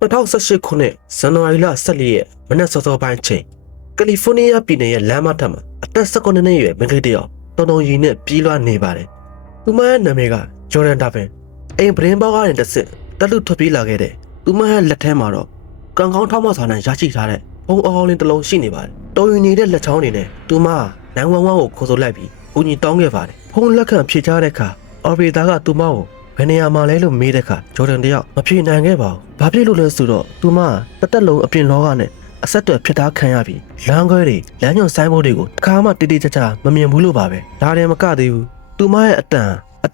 2018 ခုနှစ်ဇန်နဝါရီလ14ရက်မနက်စောစောပိုင်းချိန်ကယ်လီဖိုးနီးယားပြည်နယ်ရဲ့လမ်းမထက်မှာအသက်19နှစ်အရွယ်မိန်းကလေးတစ်ယောက်တုံတုံရီနဲ့ပြေးလွှားနေပါတယ်။သူမရဲ့နာမည်ကဂျော်ဒန်ဒါဗင်အိမ်ပရင်ပေါက်ကနေတစ်စစ်တက်လူထွက်ပြေးလာခဲ့တဲ့သူမရဲ့လက်ထဲမှာတော့ကံကောင်းထောက်မဆာနဲ့ရရှိထားတဲ့ဘုံအော်လင်းတစ်လုံးရှိနေပါတယ်။တုံရီနေတဲ့လက်ချောင်းတွေနဲ့သူမက911ကိုခေါ်ဆိုလိုက်ပြီးဦးညီတောင်းခဲ့ပါတယ်။ဖုန်းလက်ခံဖြေချတဲ့အခါအော်ပရေတာကသူမကိုဘယ်နေရာမှာလဲလို့မေးတဲ့အခါဂျော်ဒန်တယောက်မဖြေနိုင်ခဲ့ပါဘူး။ဘာဖြစ်လို့လဲဆိုတော့သူမတစ်သက်လုံးအပြင်လောကနဲ့အဆက်အသွယ်ဖြစ်တာခံရပြီးလမ်းခွဲတွေလမ်းညွှန်ဆိုင်ဘုတ်တွေကိုတစ်ခါမှတိတိကျကျမမြင်ဘူးလို့ပါပဲ။ဒါလည်းမကသေးဘူး။သူမရဲ့အသ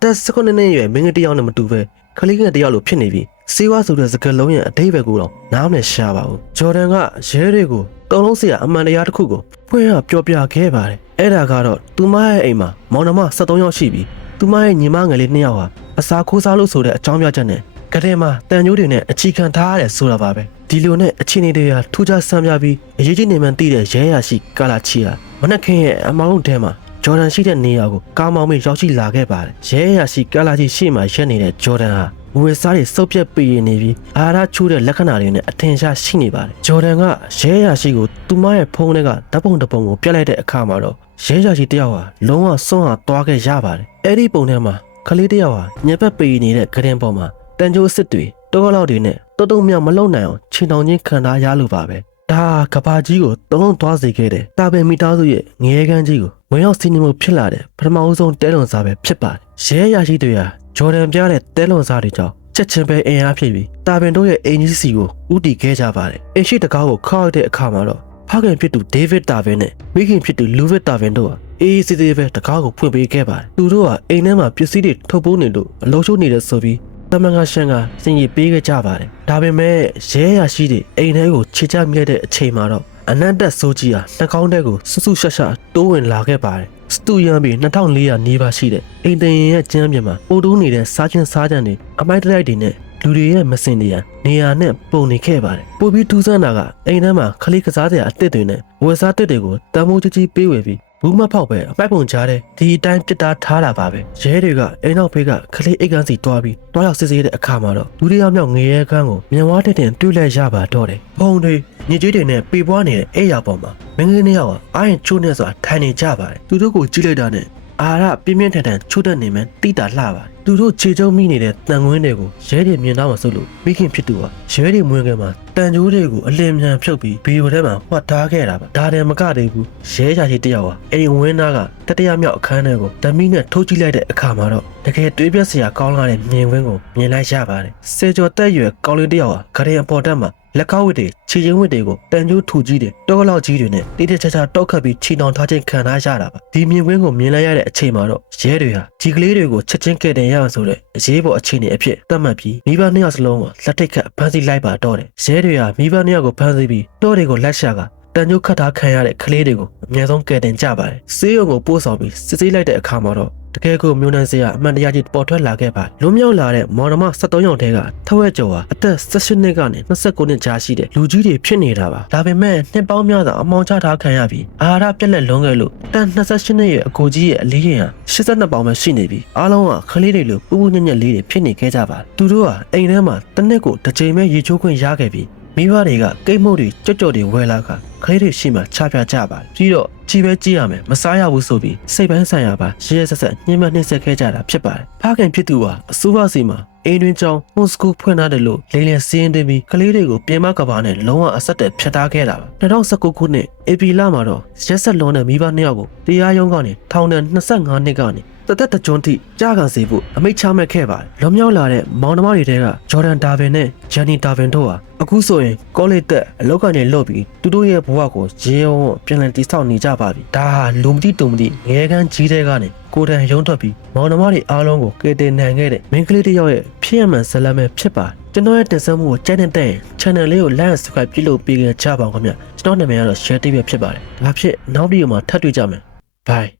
က်19နှစ်အရွယ်မိန်းကလေးတစ်ယောက်နဲ့မတူပဲကလေးငယ်တစ်ယောက်လိုဖြစ်နေပြီးစေဝါဆိုတဲ့စကားလုံးရဲ့အဓိပ္ပာယ်ကိုတော့နားမလည်ရှားပါဘူး။ဂျော်ဒန်ကရဲတွေကိုတုံးလုံးစရာအမှန်တရားတစ်ခုကိုဖွင့်ရပြောပြခဲ့ပါတယ်။အဲ့ဒါကတော့သူမရဲ့အိမ်မှာမောင်နှမ73ယောက်ရှိပြီးသူမရဲ့ညီမငယ်လေး2ယောက်ဟာအစာခိုးစားလို့ဆိုတဲ့အကြောင်းပြချက်နဲ့ကတဲ့မှာတန်ကြိုးတွေနဲ့အခြေခံထားရတယ်ဆိုတာပါပဲဒီလိုနဲ့အခြေအနေတွေကထူးခြားဆန်းပြပြီးအရေးကြီးနေမှန်းသိတဲ့ရဲရရှိကာလာချီယာမနက်ခင်းရဲ့အမောင်းထဲမှာဂျော်ဒန်ရှိတဲ့နေရာကိုကားမောင်းပြီးရောက်ရှိလာခဲ့ပါတယ်ရဲရရှိကာလာချီရှေ့မှာရက်နေတဲ့ဂျော်ဒန်ဟာဝေစားတွေစုပ်ပြက်ပေးနေပြီးအာရချိုးတဲ့လက္ခဏာတွေနဲ့အထင်ရှားရှိနေပါတယ်ဂျော်ဒန်ကရဲရရှိကိုသူမရဲ့ဖုန်းထဲကဓာတ်ပုံတစ်ပုံကိုပြလိုက်တဲ့အခါမှာတော့ရဲရရှိတယောက်ဟာလုံးဝစွန့်အားသွားခဲ့ရပါတယ်အဲ့ဒီပုံထဲမှာကလေးတယောက်ဟာညက်ပတ်ပေးနေတဲ့ကရင်ပေါ်မှာတန်ကြိုးစစ်တွေတောလောက်တွေနဲ့တုံမြောက်မလုံနိုင်အောင်ခြေတောင်ချင်းခံထားရလို့ပါပဲဒါကဘာကြီးကိုတုံလုံးသွားစေခဲ့တယ်တာပင်မီသားစုရဲ့ငရဲကန်းကြီးကိုဝင်ရောက်စီးနှင်းမှုဖြစ်လာတဲ့ပထမအဆုံးတဲလွန်စားပဲဖြစ်ပါတယ်ရဲရရှိတွေဟာဂျော်ဒန်ပြတဲ့တဲလွန်စားတွေကြောင့်ချက်ချင်းပဲအင်အားဖြစ်ပြီးတာပင်တို့ရဲ့အင်ဂျီစီကိုဥတီခဲ့ကြပါတယ်အရှိတကားကိုခောက်တဲ့အခါမှာတော့ဖခင်ဖြစ်သူဒေးဗစ်တာဗင်နဲ့မိခင်ဖြစ်သူလူဗစ်တာဗင်တို့ဟာအေးစစ်စစ်ပဲတကားကိုဖွင့်ပေးခဲ့ပါတယ်သူတို့ဟာအိမ်ထဲမှာပစ္စည်းတွေထုတ်ပိုးနေလို့အလုံးချိုးနေတယ်ဆိုပြီးတမန်ကရှန်ကစင်ကြီးပေးခဲ့ကြပါတယ်ဒါပေမဲ့ရဲရရှိတဲ့အိမ်ထဲကိုခြေချမြဲတဲ့အချိန်မှာတော့အနန္တဆိုးကြီးဟာနှာခေါင်းထဲကိုဆူဆူရှာရှာတိုးဝင်လာခဲ့ပါတယ်စတူယန်ဘီ2400နီးပါးရှိတဲ့အိမ်တရင်ရဲ့ကျမ်းပြင်မှာပို့တိုးနေတဲ့စားချင်းစားကြံတွေအမိုက်တိုက်တွေနဲ့လူတွေရဲ့မစင်တရားနေရာနဲ့ပုံနေခဲ့ပါတယ်ပို့ပြီးထူးဆန်းတာကအိမ်ထဲမှာခလေးကစားစရာအစ်စ်တွေနဲ့ဝယ်စားတစ်တွေကိုတမိုးကြီးကြီးပေးဝယ်ပြီးဘူးမဖောက်ပဲအပိုက်ပုံကြားတဲ့ဒီအတိုင်းပြစ်သားထားတာပါပဲရဲတွေကအိမ်နောက်ဖေးကခလေးအိတ်ကန်းစီတွားပြီးတွားရောက်စစ်ဆေးတဲ့အခါမှာတော့လူတွေရောက်မြောက်ငရဲကန်းကိုမြန်ဝါးတဲ့တင်တွေ့လက်ရပါတော့တယ်ဘုံတွေညစ်ကြေးတွေနဲ့ပေပွားနေတဲ့အိယာပေါ်မှာမင်းကလေးနှစ်ယောက်ကအာရင်ချိုးနေစွာထိုင်နေကြပါတယ်သူတို့ကိုကြည့်လိုက်တာနဲ့အာရပြင်းပြင်းထန်ထန်ချိုးတတ်နေမှတိတာလှပါတယ်သူတို့ခြေကျုံမိနေတဲ့တန်ခွင်းတွေကိုရဲတွေမြင်တော့မှဆိုလို့မိခင်ဖြစ်သူကရဲတွေမွေးခဲ့မှာတန်ကြိုးတွေကိုအလင်းမြန်ဖြုတ်ပြီးဗီဒီယိုထဲမှာဟွက်ထားခဲ့တာပါဒါတည်းမကသေးဘူးရဲရရှိတယောက်ဟာအိမ်ဝင်းသားကတတိယမြောက်အခန်းထဲကိုဓမီနဲ့ထိုးကြည့်လိုက်တဲ့အခါမှာတော့တကယ်တွေးပြစရာကောင်းလာတဲ့မြင်ကွင်းကိုမြင်လိုက်ရပါတယ်စေကျော်တက်ရွယ်ကောင်းလေးတယောက်ဟာဂရင်အပေါ်တက်မှာလက်ကောက်ဝတ်တွေခြေချင်းဝတ်တွေကိုတန်ကြိုးထူကြီးတွေတောလောက်ကြီးတွေနဲ့တိတိကျကျတောက်ခတ်ပြီးခြေတောင်ထားခြင်းခံထားရတာပါဒီမြင်ကွင်းကိုမြင်လိုက်ရတဲ့အချိန်မှာတော့ရဲတွေဟာဒီကလေးတွေကိုချက်ချင်းကယ်တင်ရအောင်ဆိုတဲ့အရေးပေါ်အခြေအနေအဖြစ်သတ်မှတ်ပြီးမိဘနှစ်ယောက်စလုံးကိုလက်ထိတ်ခတ်ဖမ်းဆီးလိုက်ပါတော့တယ်ရဲတွေဟာမိဘနှစ်ယောက်ကိုဖမ်းဆီးပြီးတောတွေကိုလက်ရှာကတန်ကြိုးခတ်ထားခံရတဲ့ကလေးတွေကိုအများဆုံးကယ်တင်ကြပါတယ်ဆေးရုံကိုပို့ဆောင်ပြီးစစ်ဆေးလိုက်တဲ့အခါမှာတော့တကယ်ကိုမျိုးနှံစရာအမှန်တရားကြီးပေါ်ထွက်လာခဲ့ပါလွန်မြောက်လာတဲ့မော်ဒမ73ယောက်ထဲကထဝက်ကျော်ဟာအသက်18နှစ်ကနေ29နှစ်ကြားရှိတဲ့လူကြီးတွေဖြစ်နေတာပါဒါပေမဲ့နှစ်ပေါင်းများစွာအမောင်ချထားခံရပြီးအာဟာရပြက်လက်လွန်ခဲ့လို့တန်28နှစ်ရဲ့အကိုကြီးရဲ့အလေးရင်ဟာ82ပေါင်ပဲရှိနေပြီးအားလုံးကခလေးတွေလိုပူပူညံ့ညံ့လေးတွေဖြစ်နေခဲ့ကြပါသူတို့ဟာအိမ်ထဲမှာတစ်နှစ်ကိုတစ်ချိန်ပဲရေချိုးခွင့်ရခဲ့ပြီးမိဘတွေကကိတ်မုတ်တွေကြော့ကြော့တွေဝယ်လာခါခလေးတွေရှိမှချပြကြပါတယ်ပြီးတော့ကြည်ပဲကြည့်ရမယ်မစားရဘူးဆိုပြီးစိတ်ပိုင်းဆိုင်ရာပါရဲရဲဆက်ဆက်ညှိမနှိမ့်ဆက်ခဲ့ကြတာဖြစ်ပါတယ်ဖခင်ဖြစ်သူဟာအစိုးရစီမှာအိမ်တွင်ကျောင်းဟွန်စကူဖွင့်ထားတယ်လို့လိမ့်လည်စီးရင်တင်ပြီးကလေးတွေကိုပြင်မကဘာနဲ့လုံးဝအဆက်တက်ဖြတ်ထားခဲ့တာပါ2019ခုနှစ်ဧပြီလမှာတော့ရက်ဆက်လွန်တဲ့မိဘနှစ်ယောက်ကိုတရားရုံးကနေထောင်ဒဏ်25နှစ်ကနေတသက်တကြွန်းထိကြားခံစေဖို့အမိန့်ချမှတ်ခဲ့ပါတယ်လွန်မြောက်လာတဲ့မောင်နှမတွေထဲကဂျော်ဒန်ဒါဗင်နဲ့ဂျန်နီဒါဗင်တို့ဟာအခုဆိုရင်ကောလိပ်တက်အလောက်ကနေလွတ်ပြီးသူတို့ရဲ့ဘဝကိုရေုံပြန်လည်တည်ဆောက်နေကြပါပြီဒါဟာလူမတိတုံမတိငရဲကန်းကြီးတဲ့ကနေကိုယ်တိုင်ရုံးထွက်ပြီးမောင်နှမတွေအားလုံးကိုကယ်တင်နိုင်ခဲ့တဲ့မင်းကလေးတစ်ယောက်ရဲ့ဖြစ်ရမှန်ဇလံပဲဖြစ်ပါတယ်ကျွန်တော်ရဲ့တင်ဆက်မှုကိုကြိုက်တဲ့ channel လေးကို like and subscribe ပြုလုပ်ပေးကြပါဦးခင်ဗျကျွန်တော်နာမည်ကတော့ Share TV ဖြစ်ပါတယ်ဒါဖြစ်နောက်ဗီဒီယိုမှာထပ်တွေ့ကြမယ် bye